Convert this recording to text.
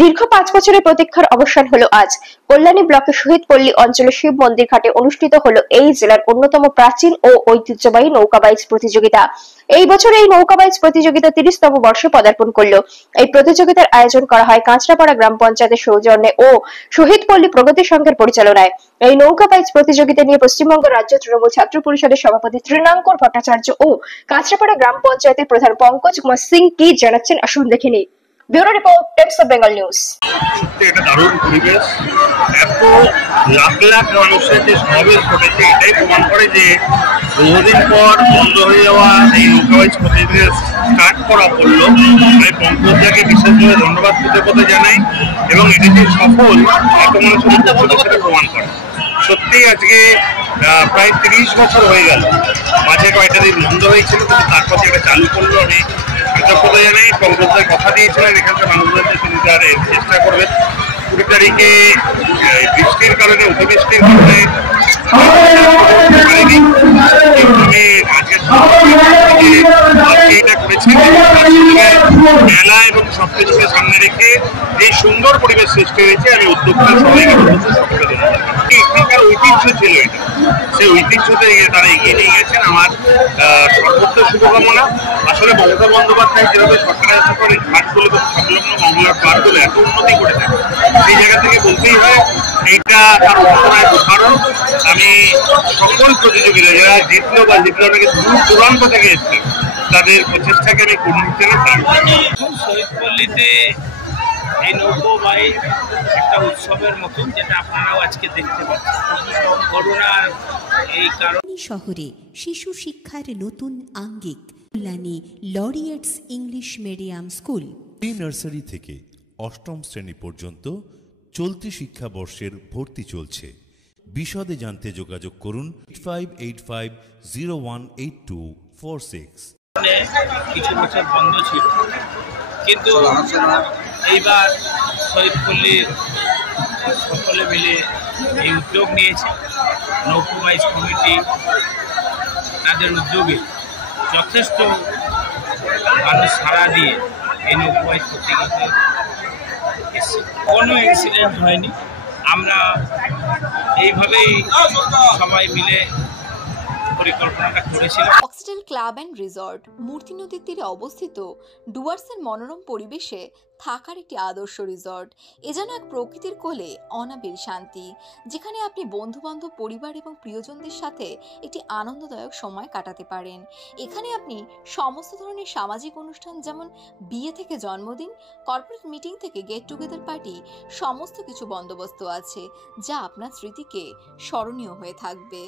দীর্ঘ 5 বছরের প্রতীক্ষার অবসান হলো আজ। কল্যাণী ব্লকের শহীদপল্লী অঞ্চলের শিব মন্দির ঘাটে অনুষ্ঠিত হলো এই জেলার অন্যতম প্রাচীন ও ঐতিহ্যবাহী নৌকাবাইজ প্রতিযোগিতা। এই বছর এই নৌকাবাইজ প্রতিযোগিতা 30তম বর্ষে পদার্পণ করলো। এই প্রতিযোগিতার আয়োজন করা হয় কাঁচরাপাড়া গ্রাম পঞ্চায়েতের সৌজন্যে ও শহীদপল্লী প্রগতি সংঘের পরিচালনায়। এই নৌকাবাইজ প্রতিযোগিতা নিয়ে পশ্চিমবঙ্গ রাজ্য তৃণমূল ছাত্র পরিষদের সভাপতি তৃণাঙ্কর ভট্টাচার্য ও কাঁচরাপাড়া গ্রাম পঞ্চায়েতের প্রধান পঙ্কজ কুমার সিং কি জানাচ্ছেন আসুন দেখে নিই। Bureau report, Times of Bengal news. সত্যি একটা দারুণ পরিবেশ, এত লাখ লাখ মানুষের যে সমাবেশ ঘটেছে এটাই প্রমাণ করে যে বহুদিন পর বন্ধ হয়ে যাওয়া এই নৌকাবাইজ প্রতিযোগিতা স্টার্ট করা পড়লো। তাই পঙ্কজদাকে বিশেষভাবে ধন্যবাদ কৃতজ্ঞতা জানাই এবং এটি যে সফল এত মানুষের সেটা প্রমাণ করে। সত্যি আজকে প্রায় 30 বছর হয়ে গেল, মাঝে কয়েকটা দিন বন্ধ হয়েছিল কিন্তু তারপর যেটা চালু করলো আমি কৃতজ্ঞতা জানাই। পঙ্কজদার কথা দিয়েছিলেন এখানকার মানুষদের তিনি তার চেষ্টা করবেন। 20 তারিখে বৃষ্টির কারণে অতিবৃষ্টির কারণে এটা করেছি মেলা এবং সবকিছুকে সামনে রেখে যে সুন্দর পরিবেশ সৃষ্টি হয়েছে আমি উদ্যোক্তা সবাইকে এখানকার ঐতিহ্য ছিল এটা, সেই ঐতিহ্যতে তারা এগিয়ে নিয়ে গেছেন। আমার সর্বোচ্চ শুভকামনা। আসলে মমতা বন্দ্যোপাধ্যায় যেভাবে সরকারের করে ঘাটগুলো এবং সংলগ্ন মঙ্গলার পার্কগুলো এত উন্নতি করেছে সেই জায়গা থেকে বলতেই হয় এইটা তার উন্নয়নের উদাহরণ। আমি সকল প্রতিযোগীরা যারা জিতলো বা জিতলো নাকি দূর দূরান্ত থেকে এসছে তাদের প্রচেষ্টাকে আমি কর্মীর শহীদপল্লীতে এই নৌকাবাইজ একটা উৎসবের মতন, যেটা আপনারাও আজকে দেখতে পাচ্ছেন। করোনার এই কারণে শহরে শিশু শিক্ষার নতুন আঙ্গিক Kalyani laureates English medium school. Pre nursery থেকে 8ম শ্রেণী পর্যন্ত চলতি শিক্ষাবর্ষের ভর্তি চলছে। বিশদে জানতে যোগাযোগ করুন 8585018246। কিছু বছর বন্ধ ছিল, কিন্তু এইবার শহীদপল্লীর সকলে মিলে এই উদ্যোগ নিয়েছে। নৌকাবাইজ কমিটি তাদের উদ্যোগে যথেষ্ট মানুষ সাড়া দিয়ে এই নৌকাবাইজ প্রতিযোগিতায় এসেছে। কোনো অ্যাক্সিডেন্ট হয়নি। আমরা এইভাবেই সবাই মিলে পরিকল্পনাটা করেছিলাম। অক্সিডেল ক্লাব অ্যান্ড রিসর্ট মূর্তি নদীর তীরে অবস্থিত ডুয়ার্সের মনোরম পরিবেশে থাকার একটি আদর্শ রিসর্ট। এ যেন এক প্রকৃতির কোলে অনাবিল শান্তি, যেখানে আপনি বন্ধুবান্ধব, পরিবার এবং প্রিয়জনদের সাথে একটি আনন্দদায়ক সময় কাটাতে পারেন। এখানে আপনি সমস্ত ধরনের সামাজিক অনুষ্ঠান, যেমন বিয়ে থেকে জন্মদিন, কর্পোরেট মিটিং থেকে গেট টুগেদার পার্টি, সমস্ত কিছু বন্দোবস্ত আছে, যা আপনার স্মৃতিকে স্মরণীয় হয়ে থাকবে।